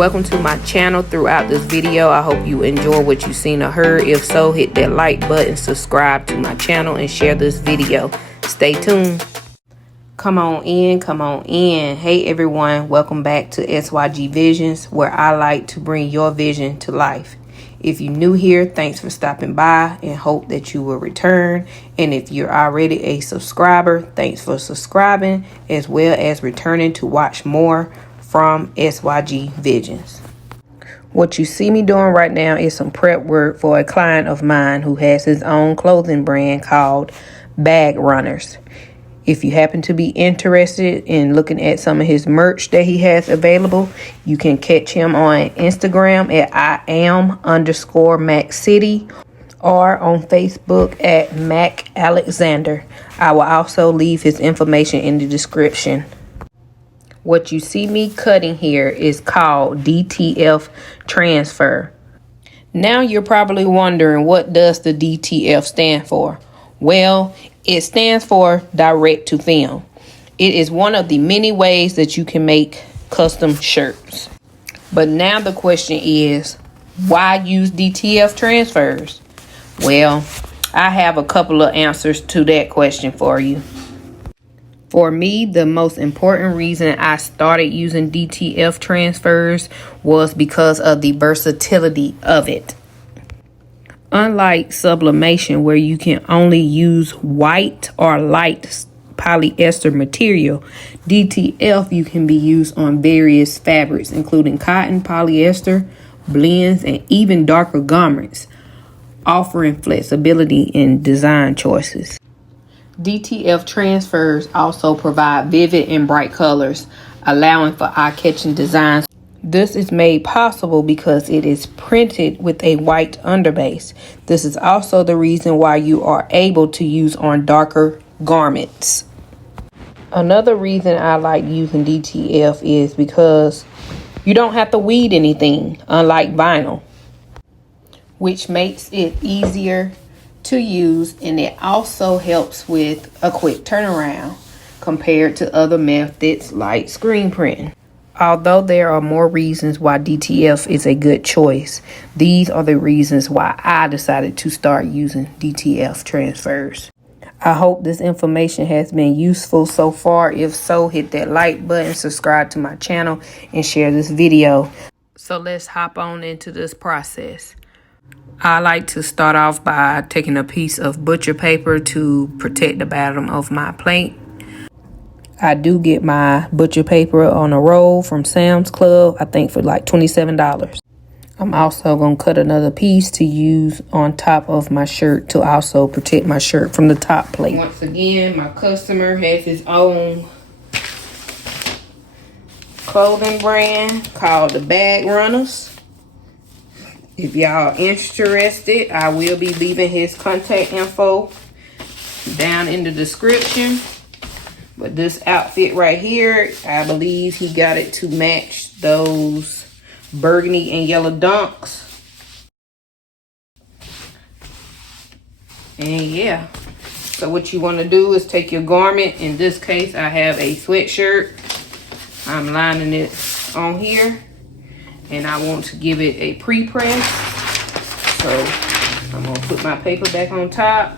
Welcome to my channel. Throughout this video, I hope you enjoy what you seen or heard. If so, hit that like button, subscribe to my channel, and share this video. Stay tuned. Come on in, come on in. Hey everyone, welcome back to SYG Visions, where I like to bring your vision to life. If you're new here, thanks for stopping by and hope that you will return. And if you're already a subscriber, thanks for subscribing as well as returning to watch more from SYG Visions. What you see me doing right now is some prep work for a client of mine who has his own clothing brand called Bag Runners. If you happen to be interested in looking at some of his merch that he has available, you can catch him on Instagram at IAM_MacCity or on Facebook at Mac Alexander. I will also leave his information in the description. What you see me cutting here is called DTF transfer. Now you're probably wondering, what does the DTF stand for? Well, it stands for direct to film. It is one of the many ways that you can make custom shirts. But now the question is, why use DTF transfers? Well, I have a couple of answers to that question for you. For me, the most important reason I started using DTF transfers was because of the versatility of it. Unlike sublimation, where you can only use white or light polyester material, DTF you can be used on various fabrics, including cotton, polyester, blends, and even darker garments, offering flexibility in design choices. DTF transfers also provide vivid and bright colors, allowing for eye-catching designs. This is made possible because it is printed with a white underbase. This is also the reason why you are able to use on darker garments. Another reason I like using DTF is because you don't have to weed anything, unlike vinyl, which makes it easier to use, and it also helps with a quick turnaround compared to other methods like screen printing. Although there are more reasons why DTF is a good choice, these are the reasons why I decided to start using DTF transfers. I hope this information has been useful so far. If so, hit that like button, subscribe to my channel, and share this video. So let's hop on into this process. I like to start off by taking a piece of butcher paper to protect the bottom of my plate. I do get my butcher paper on a roll from Sam's Club, I think for like $27. I'm also going to cut another piece to use on top of my shirt to also protect my shirt from the top plate. Once again, my customer has his own clothing brand called the Bag Runners. If y'all interested, I will be leaving his contact info down in the description. But this outfit right here, I believe he got it to match those burgundy and yellow dunks. And yeah, so what you want to do is take your garment. In this case, I have a sweatshirt. I'm lining it on here, and I want to give it a pre-press. So I'm going to put my paper back on top,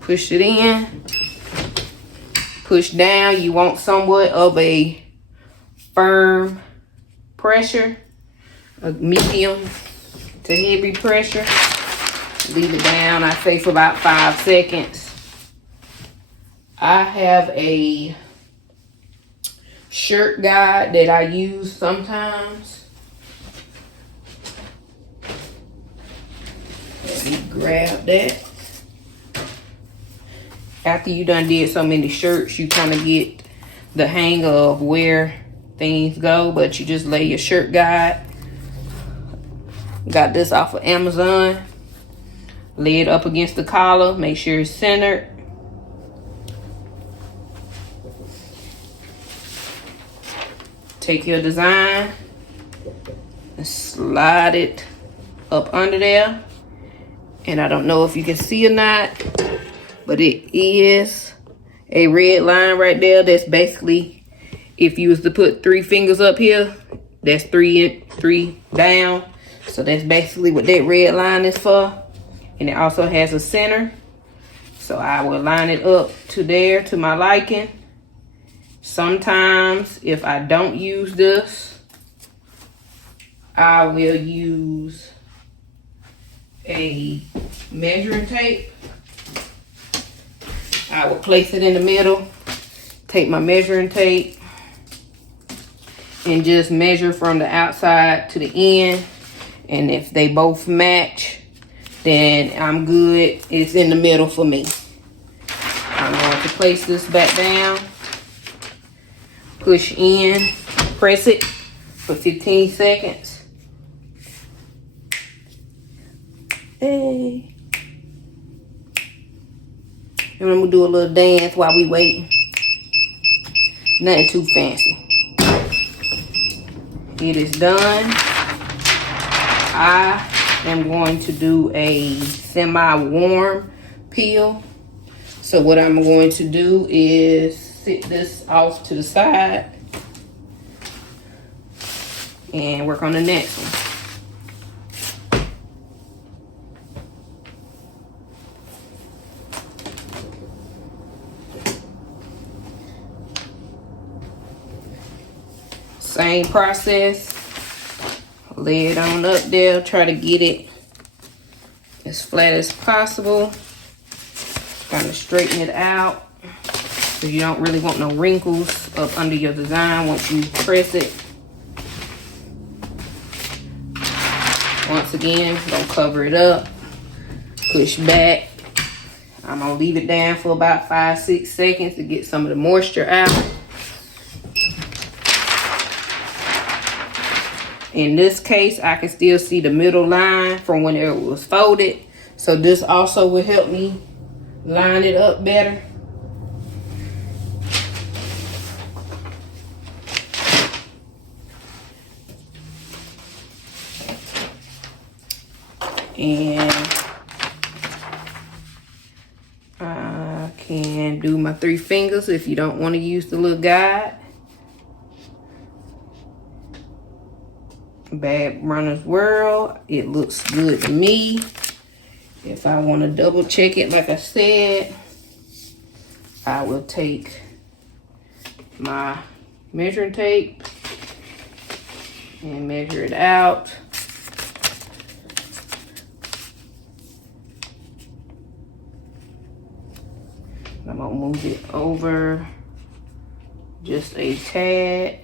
push it in. Push down. You want somewhat of a firm pressure, a medium to heavy pressure. Leave it down, I say, for about 5 seconds. I have a shirt guide that I use sometimes. Let me grab that. After you done did so many shirts, you kind of get the hang of where things go, but you just lay your shirt guide. Got this off of Amazon. Lay it up against the collar, make sure it's centered. Take your design and slide it up under there. And I don't know if you can see or not, but it is a red line right there. That's basically, if you was to put 3 fingers up here, That's three down. So that's basically what that red line is for. And it also has a center. So I will line it up to there to my liking. Sometimes if I don't use this, I will use a measuring tape. I will place it in the middle, take my measuring tape, and just measure from the outside to the end. And if they both match, then I'm good. It's in the middle for me. I'm going to place this back down, push in, press it for 15 seconds. Hey. And I'm gonna do a little dance while we wait. Nothing too fancy. It is done. I am going to do a semi-warm peel. So what I'm going to do is sit this off to the side and work on the next one. Same process. Lay it on up there. Try to get it as flat as possible. Kind of straighten it out. So you don't really want no wrinkles up under your design once you press it. Once again, gonna cover it up. Push back. I'm gonna leave it down for about 5-6 seconds to get some of the moisture out. In this case, I can still see the middle line from when it was folded. So this also will help me line it up better. And I can do my 3 fingers if you don't want to use the little guide. Bag Runner's World. It looks good to me. If I want to double check it, like I said, I will take my measuring tape and measure it out. I'm gonna move it over just a tad.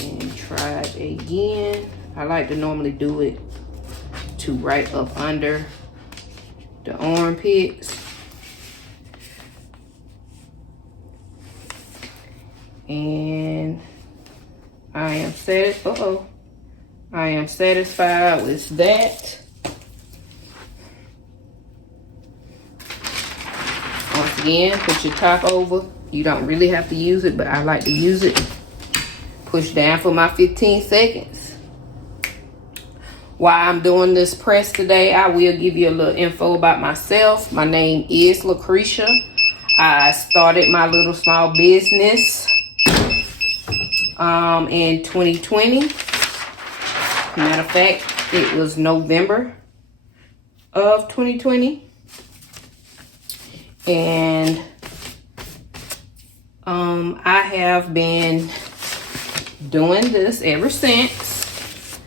And try it again. I like to normally do it to right up under the armpits. And I am satisfied with that. Once again, put your top over. You don't really have to use it, but I like to use it. Push down for my 15 seconds. While I'm doing this press today, I will give you a little info about myself. My name is Lucretia. I started my little small business in 2020. Matter of fact, it was November of 2020. And I have been doing this ever since.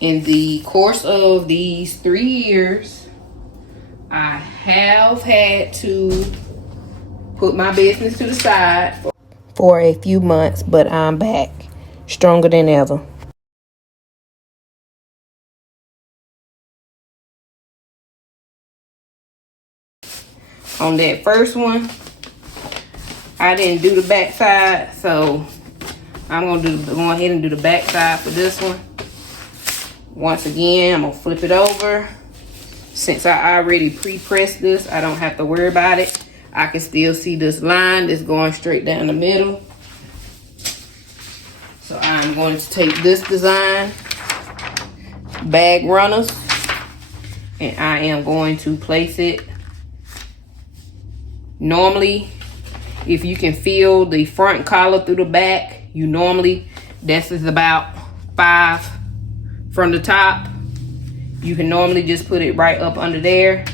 In the course of these 3 years, I have had to put my business to the side for a few months, but I'm back stronger than ever. On that first one, I didn't do the back side, so I'm gonna go ahead and do the back side for this one. Once again, I'm gonna flip it over. Since I already pre-pressed this, I don't have to worry about it. I can still see this line that's going straight down the middle. So I'm going to take this design, Bag Runners, and I am going to place it. Normally, if you can feel the front collar through the back, you normally This is about 5 from the top. You can normally just put it right up under there.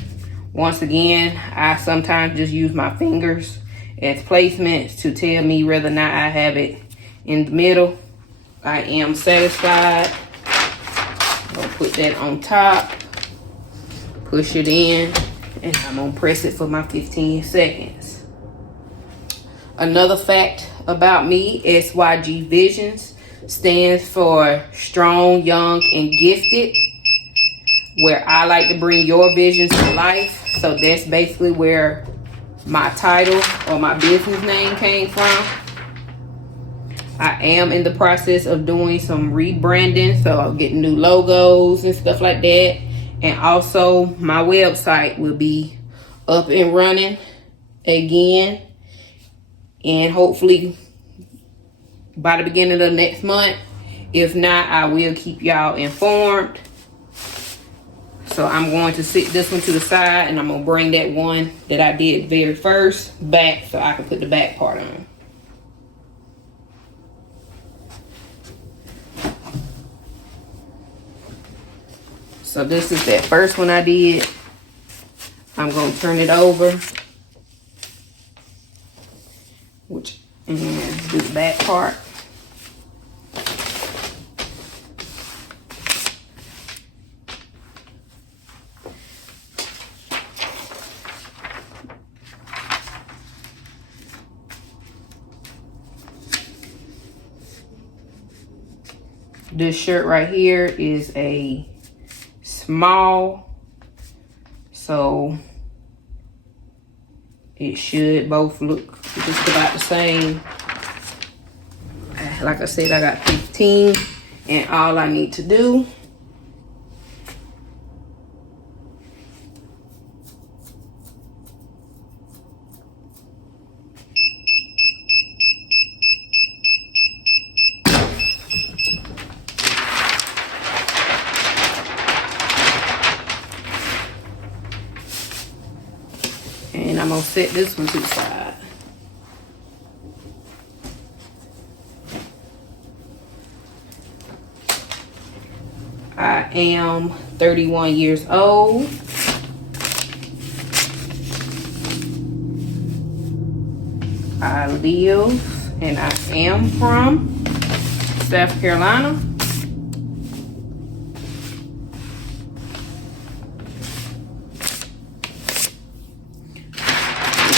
Once again, I sometimes just use my fingers as placements to tell me whether or not I have it in the middle. I am satisfied. I'm gonna put that on top, push it in, and I'm gonna press it for my 15 seconds. Another fact about me, SYG Visions stands for Strong, Young, and Gifted, where I like to bring your visions to life. So that's basically where my title or my business name came from. I am in the process of doing some rebranding, so I'll get new logos and stuff like that. And also my website will be up and running again, and hopefully by the beginning of next month. If not, I will keep y'all informed. So I'm going to sit this one to the side, and I'm going to bring that one that I did very first back so I can put the back part on. So this is that first one I did. I'm going to turn it over, and do the back part. This shirt right here is a small, so it should both look just about the same. Like I said, I got 15, and all I need to do and I'm gonna set this one to the side. I am 31 years old. I live and I am from South Carolina.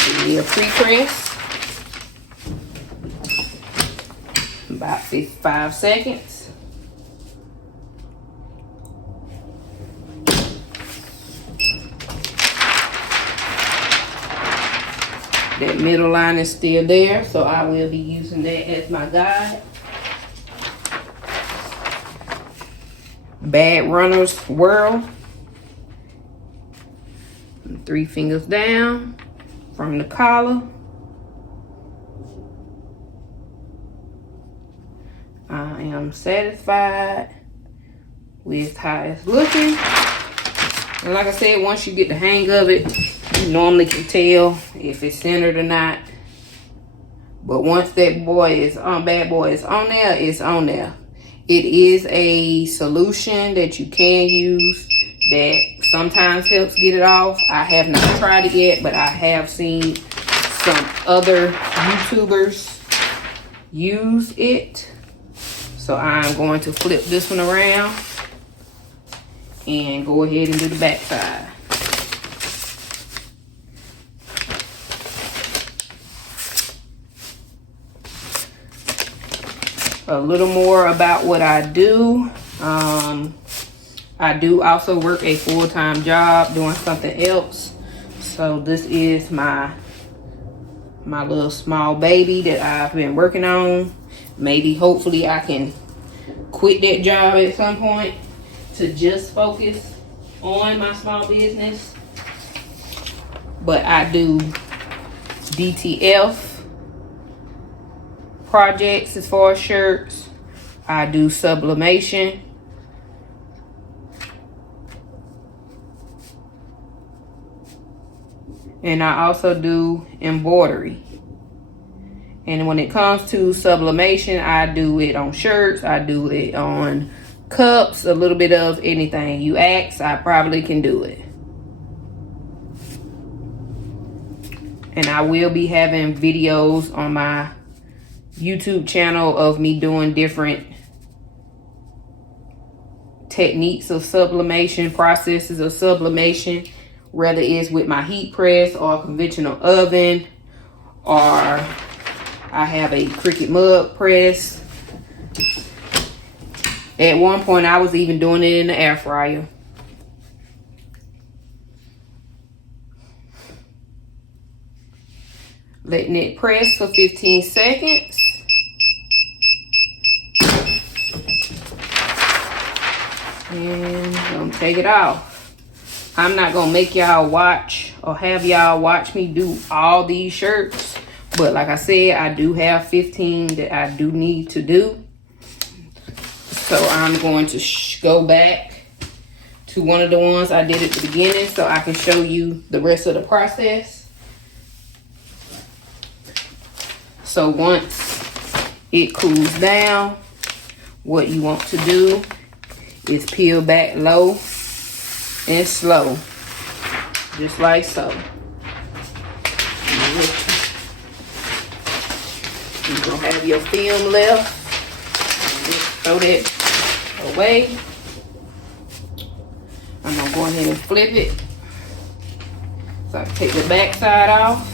This is a pre-press. About 55 seconds. That middle line is still there, so I will be using that as my guide. Bad Runners Whirl. 3 fingers down from the collar. I am satisfied with how it's looking. And like I said, once you get the hang of it, you normally can tell if it's centered or not. But once that bad boy is on there, it's on there. It is a solution that you can use that sometimes helps get it off. I have not tried it yet, but I have seen some other YouTubers use it. So I'm going to flip this one around and go ahead and do the back side. A little more about what I do. I do also work a full-time job doing something else. So this is my little small baby that I've been working on. Maybe hopefully I can quit that job at some point to just focus on my small business. But I do DTF projects as far as shirts. I do sublimation. And I also do embroidery. And when it comes to sublimation, I do it on shirts, I do it on cups, a little bit of anything you ask, I probably can do it. And I will be having videos on my YouTube channel of me doing different techniques of sublimation, processes of sublimation, whether it's with my heat press or conventional oven, or I have a Cricut mug press. At one point, I was even doing it in the air fryer. Letting it press for 15 seconds. And I'm gonna take it off. I'm not gonna make y'all watch or have y'all watch me do all these shirts. But like I said, I do have 15 that I do need to do. So I'm going to go back to one of the ones I did at the beginning so I can show you the rest of the process. So once it cools down, what you want to do is peel back low and slow, just like so. You're gonna have your film left. Just throw that away. I'm gonna go ahead and flip it so I can take the back side off.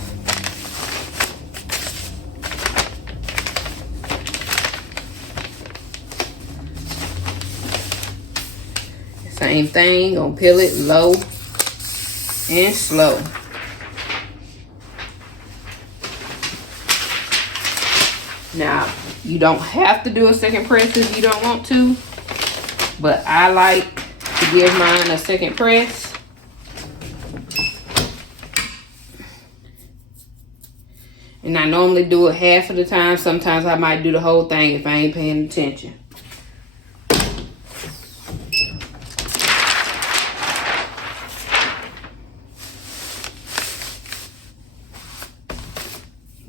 Same thing, gonna peel it low and slow. Now, you don't have to do a second press if you don't want to, but I like to give mine a second press. And I normally do it half of the time. Sometimes I might do the whole thing if I ain't paying attention.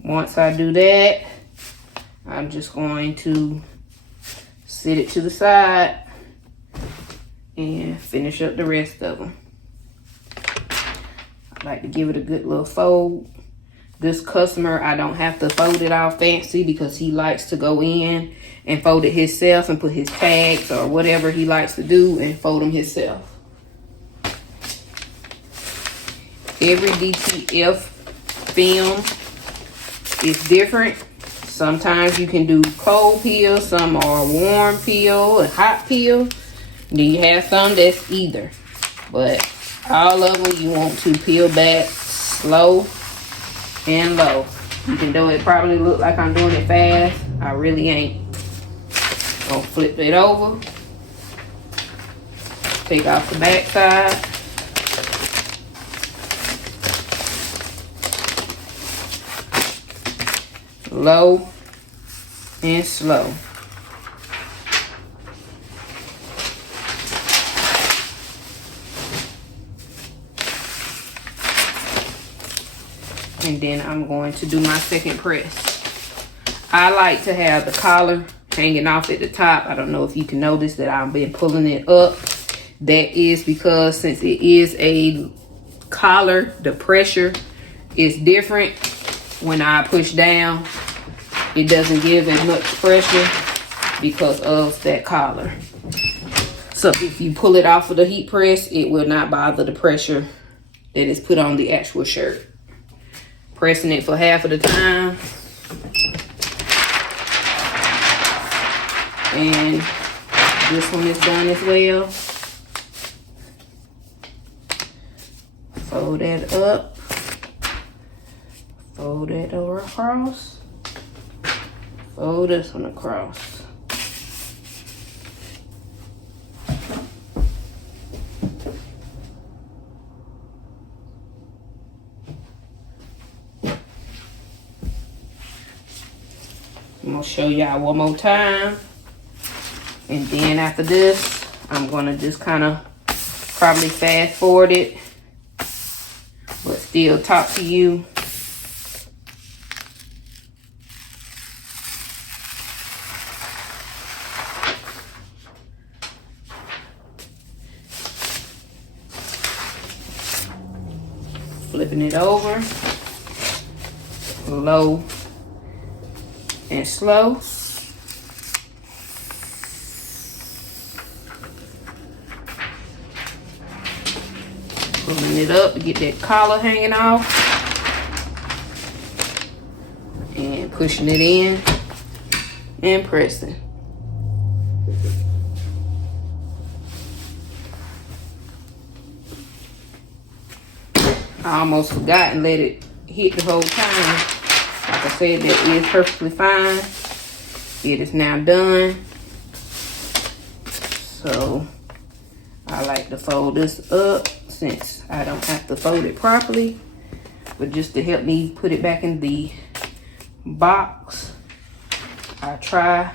Once I do that, I'm just going to set it to the side and finish up the rest of them. I like to give it a good little fold. This customer, I don't have to fold it all fancy because he likes to go in and fold it himself and put his tags or whatever he likes to do and fold them himself. Every DTF film is different. Sometimes you can do cold peel, some are warm peel and hot peel. Then you have some that's either. But all of them you want to peel back slow and low. You can do it, probably look like I'm doing it fast. I really ain't. Gonna flip it over. Take off the back side. Low and slow. And then I'm going to do my second press. I like to have the collar hanging off at the top. I don't know if you can notice that I've been pulling it up. That is because since it is a collar, the pressure is different. When I push down, it doesn't give as much pressure because of that collar. So if you pull it off of the heat press, it will not bother the pressure that is put on the actual shirt. Pressing it for half of the time. And this one is done as well. Fold that up. Fold that over across. Fold this one across. I'm gonna show y'all one more time. And then after this, I'm gonna just kind of probably fast forward it, but still talk to you flipping it over, low and slow. Pulling it up to get that collar hanging off. And pushing it in and pressing. I almost forgot and let it hit the whole time. Like I said, that is perfectly fine. It is now done. So I like to fold this up since I don't have to fold it properly, but just to help me put it back in the box, I try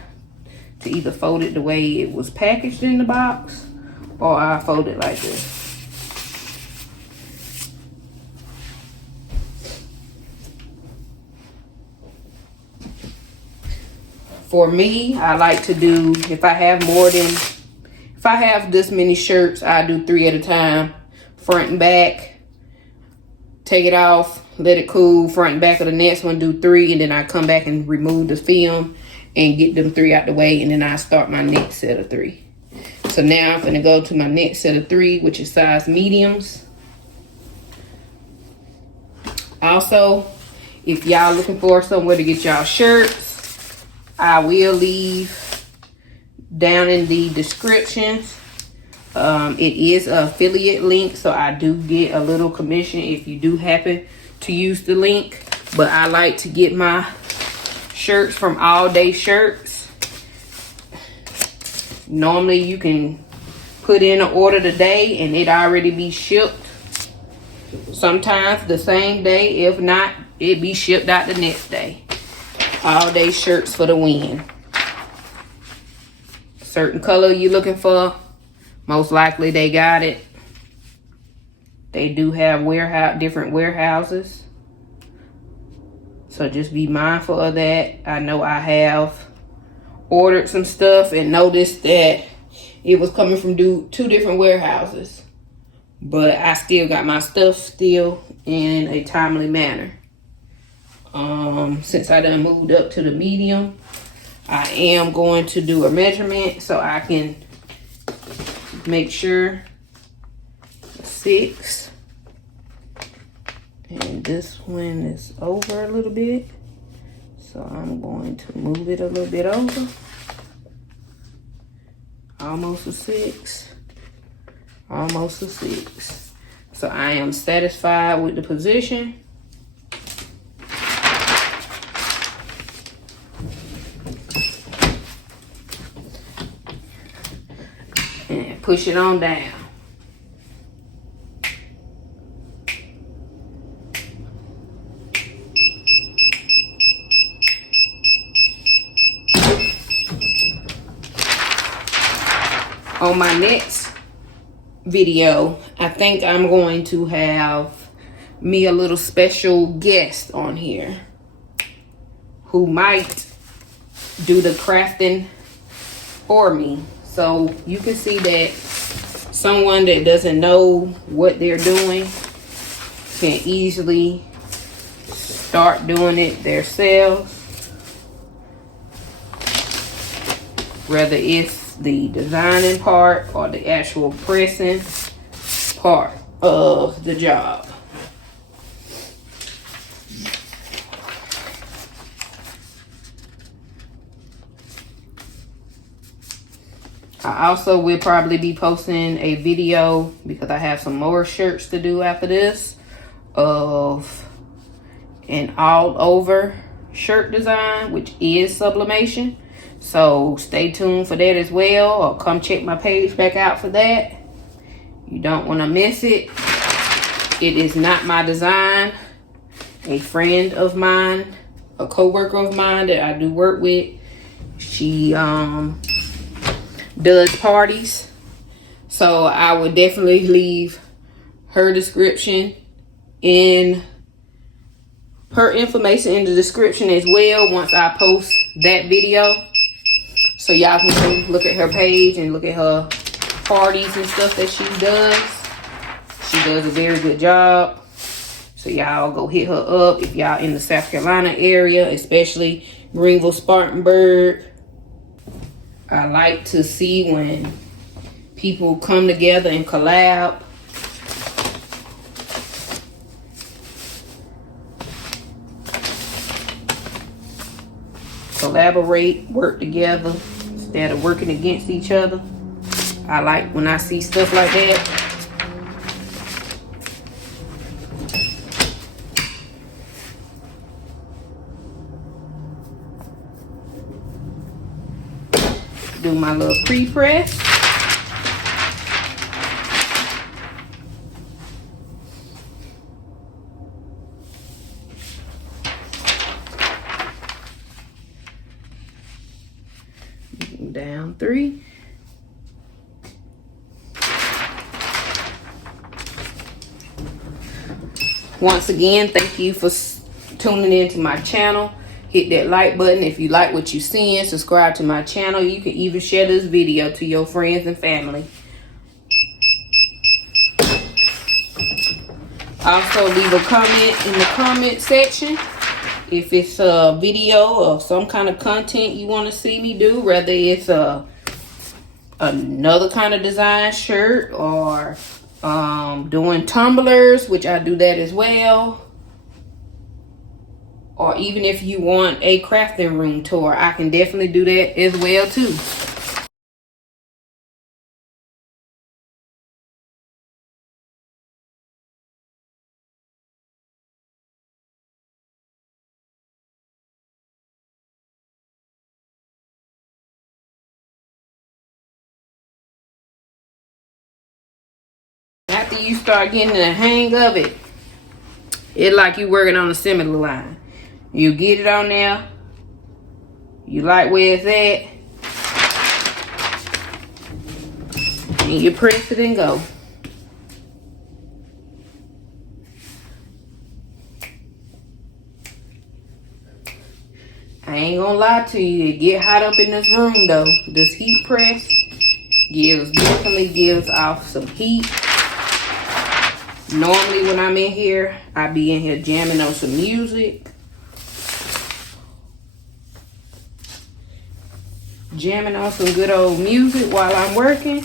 to either fold it the way it was packaged in the box, or I fold it like this. For me, I like to do, if I have this many shirts, I do 3 at a time, front and back, take it off, let it cool, front and back of the next one, do 3, and then I come back and remove the film and get them 3 out the way, and then I start my next set of 3. So now I'm gonna go to my next set of 3, which is size mediums. Also, if y'all looking for somewhere to get y'all shirts, I will leave down in the descriptions. It is an affiliate link, so I do get a little commission if you do happen to use the link. But I like to get my shirts from All Day Shirts. Normally you can put in an order today and it already be shipped. Sometimes the same day, if not, it be shipped out the next day. All Day Shirts for the win. Certain color you looking for, most likely they got it. They do have different warehouses, so just be mindful of that. I know I have ordered some stuff and noticed that it was coming from 2 different warehouses, but I still got my stuff still in a timely manner. Since I done moved up to the medium, I am going to do a measurement so I can make sure 6. And this one is over a little bit, so I'm going to move it a little bit over. Almost a 6. Almost a 6. So I am satisfied with the position. And push it on down. On my next video, I think I'm going to have me a little special guest on here who might do the crafting for me. So you can see that someone that doesn't know what they're doing can easily start doing it themselves. Whether it's the designing part or the actual pressing part of the job. I also will probably be posting a video, because I have some more shirts to do after this, of an all over shirt design, which is sublimation. So stay tuned for that as well, or come check my page back out for that. You don't want to miss it. It is not my design. A friend of mine, a co-worker of mine that I do work with, she does parties. So I would definitely leave her description in her information in the description as well once I post that video. So y'all can go look at her page and look at her parties and stuff that she does. She does a very good job. So y'all go hit her up if y'all in the South Carolina area, especially Greenville, Spartanburg. I like to see when people come together and collab. Collaborate, work together instead of working against each other. I like when I see stuff like that. Do my little pre-press. Down 3. Once again, thank you for tuning into my channel. Hit that like button if you like what you're seeing. Subscribe to my channel. You can even share this video to your friends and family. Also, leave a comment in the comment section if it's a video or some kind of content you want to see me do, whether it's another kind of design shirt or doing tumblers, which I do that as well. Or even if you want a crafting room tour, I can definitely do that as well too. After you start getting the hang of it, it's like you working on a assembly line. You get it on there, you like where it's at, and you press it and go. I ain't gonna lie to you, it get hot up in this room though. This heat press definitely gives off some heat. Normally when I'm in here, I be in here jamming on some music. Jamming on some good old music while I'm working.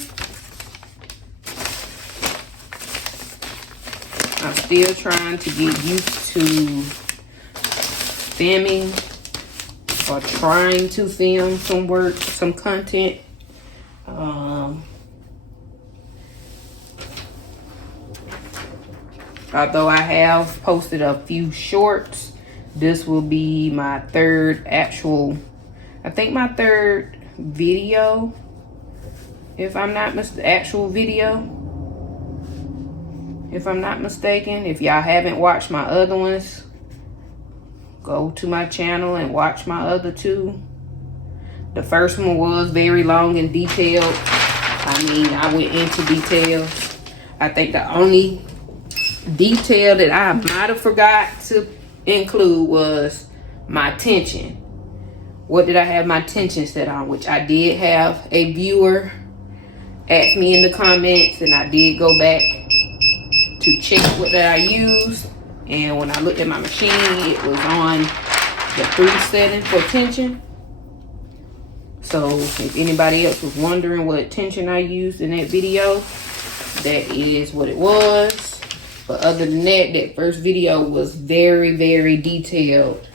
I'm still trying to get used to filming or trying to film some work, some content. Although I have posted a few shorts, this will be my third actual, I think my third video, if I'm not actual video, if I'm not mistaken. If y'all haven't watched my other ones, go to my channel and watch my other 2. The first one was very long and detailed. I mean, I went into details. I think the only detail that I might have forgot to include was my tension. What did I have my tension set on? Which I did have a viewer ask me in the comments, and I did go back to check what that I used. And when I looked at my machine, it was on the 3 setting for tension. So if anybody else was wondering what tension I used in that video, that is what it was. But other than that, that first video was very, very detailed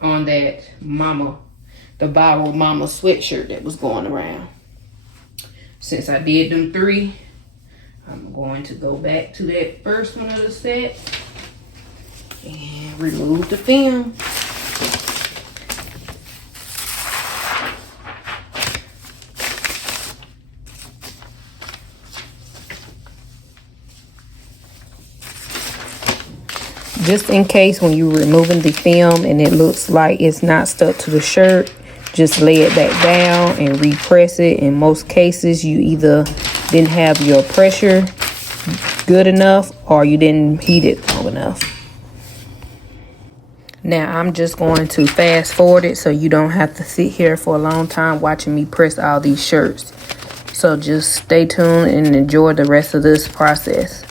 on that the viral mama sweatshirt that was going around. Since I did them 3, I'm going to go back to that first one of the set and remove the film. Just in case when you're removing the film and it looks like it's not stuck to the shirt, just lay it back down and repress it. In most cases, you either didn't have your pressure good enough or you didn't heat it long enough. Now I'm just going to fast forward it so you don't have to sit here for a long time watching me press all these shirts. So just stay tuned and enjoy the rest of this process.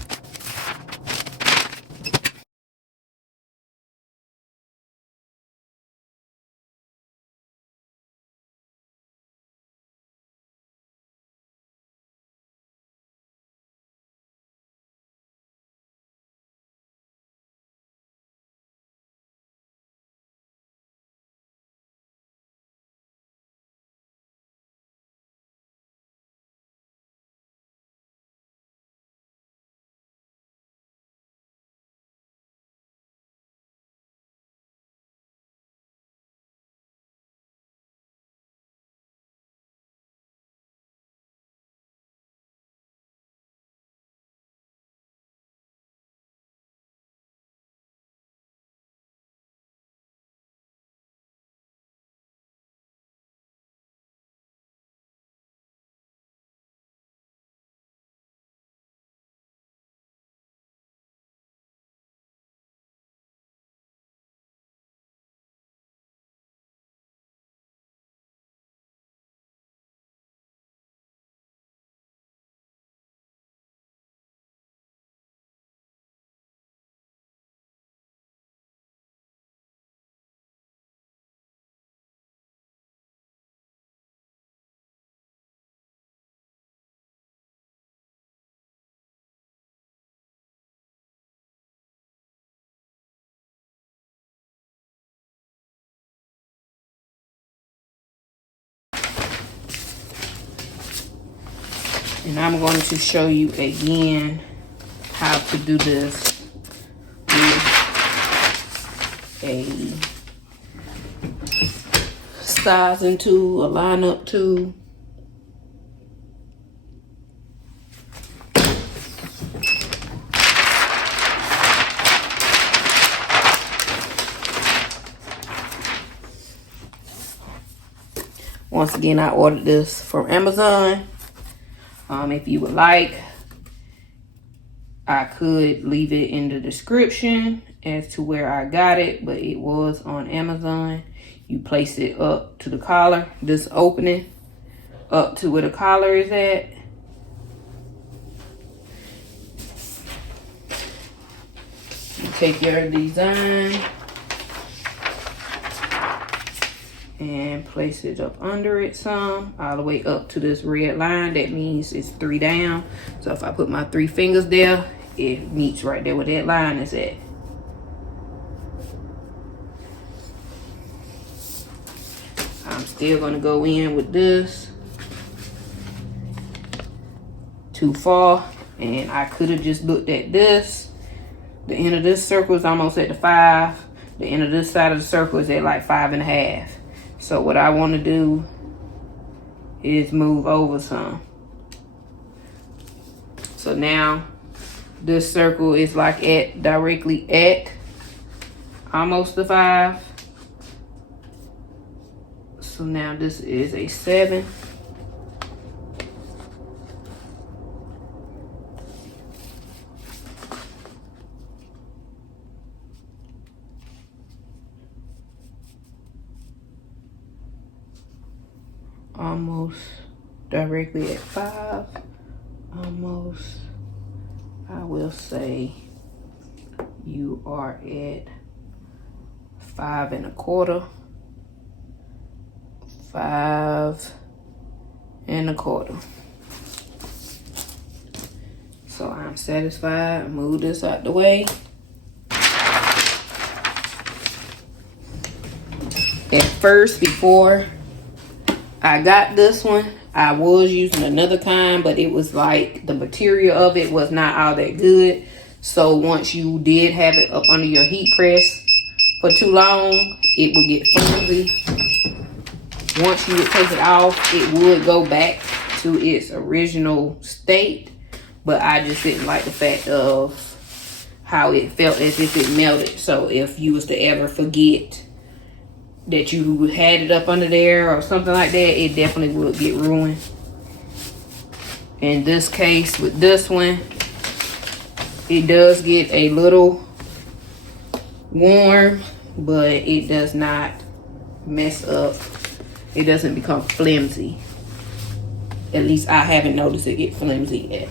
And I'm going to show you again how to do this with a sizing tool, a line-up tool. Once again, I ordered this from Amazon. If you would like, I could leave it in the description as to where I got it, but it was on Amazon. You place it up to the collar, this opening, up to where the collar is at. You take your design and place it up under it some, all the way up to this red line. That means it's 3 down. So if I put my 3 fingers there, it meets right there where that line is at. I'm still gonna go in with this too far, and I could have just looked at this. The end of this circle is almost at the 5. The end of this side of the circle is at like 5.5. So what I want to do is move over some. So now this circle is like directly at almost the 5. So now this is a 7. Almost directly at 5. Almost, I will say you are at 5 1/4. 5 1/4. So I'm satisfied. Move this out the way. At first, before I got this one, I was using another kind, but it was like the material of it was not all that good. So once you did have it up under your heat press for too long, it would get flimsy. Once you would take it off, it would go back to its original state, but I just didn't like the fact of how it felt as if it melted. So if you was to ever forget that you had it up under there or something like that, it definitely would get ruined. In this case, with this one, it does get a little warm, but it does not mess up. It doesn't become flimsy. At least I haven't noticed it get flimsy yet.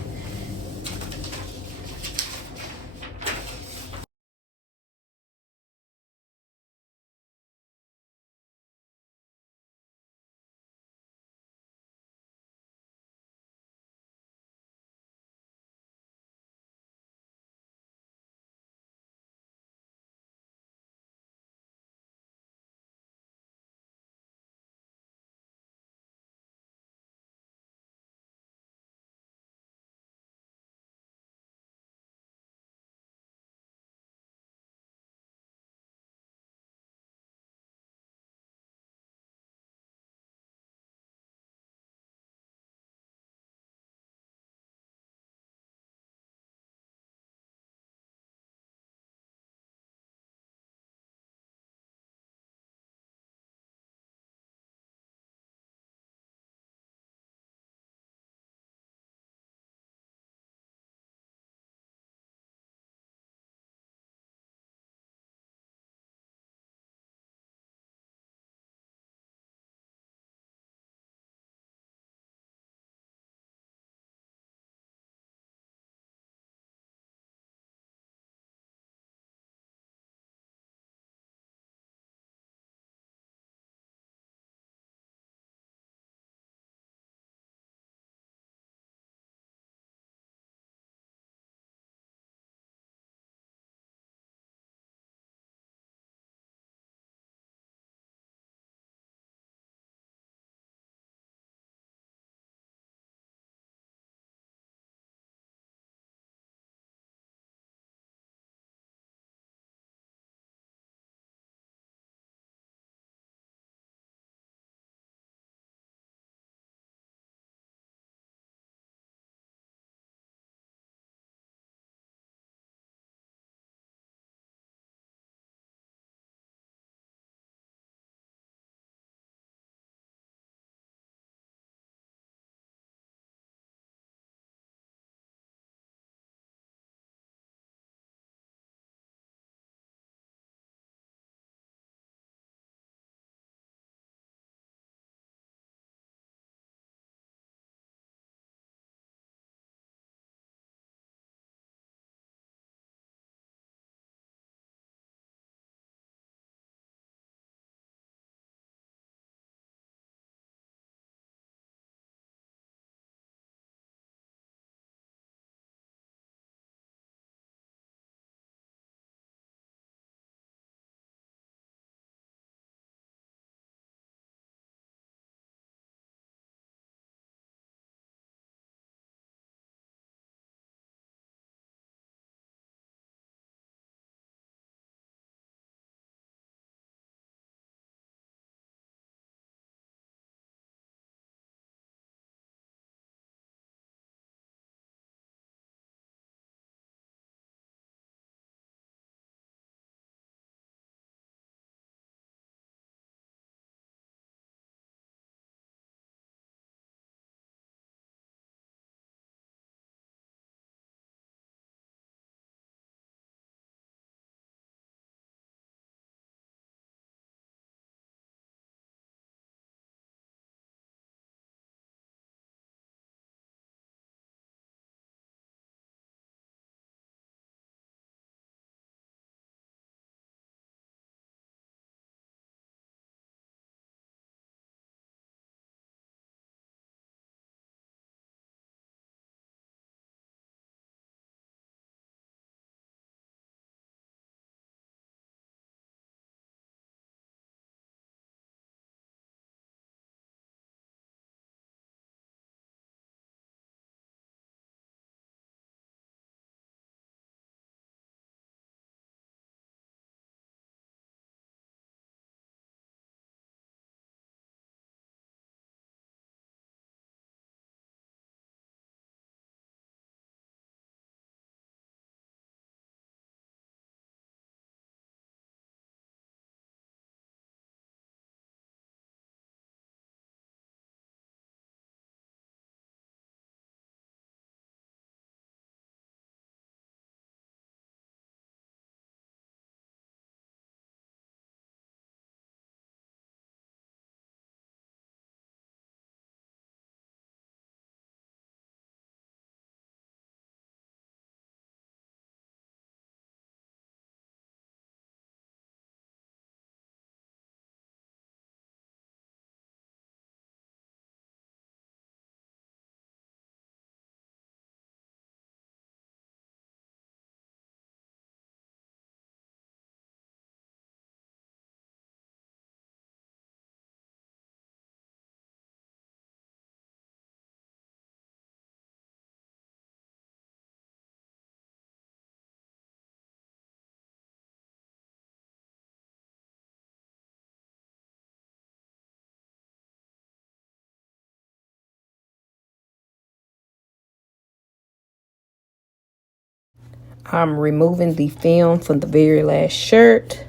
I'm removing the film from the very last shirt,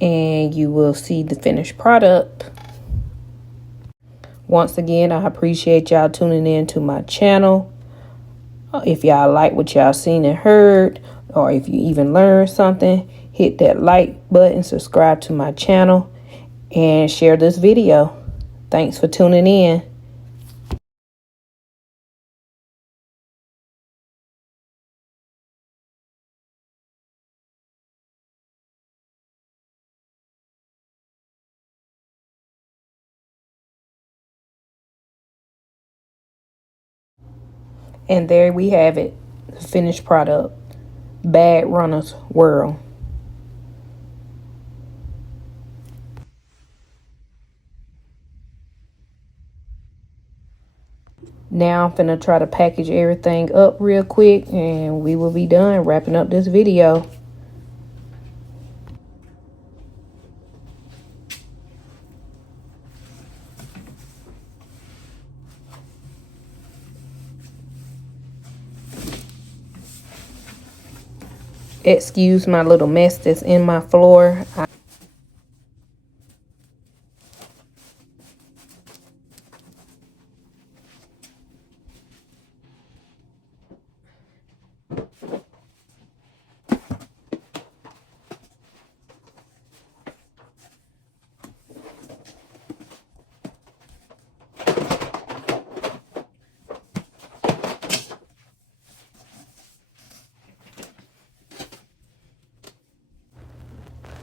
and you will see the finished product. Once again, I appreciate y'all tuning in to my channel. If y'all like what y'all seen and heard, or if you even learned something, hit that like button, subscribe to my channel, and share this video. Thanks for tuning in. And there we have it, the finished product, Bad Runners World. Now I'm finna try to package everything up real quick, and we will be done wrapping up this video. Excuse my little mess that's in my floor.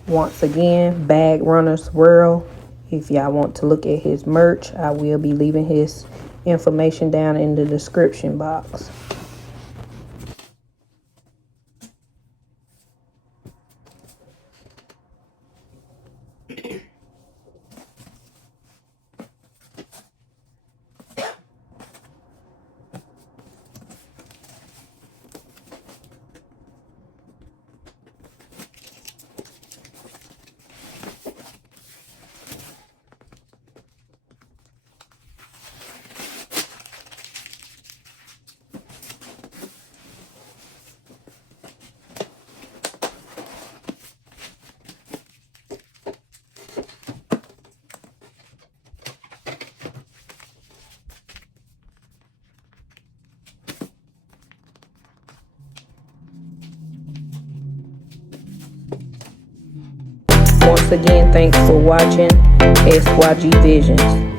Once again, Bag Runners World. If y'all want to look at his merch, I will be leaving his information down in the description box. Once again, thanks for watching SYG Visions.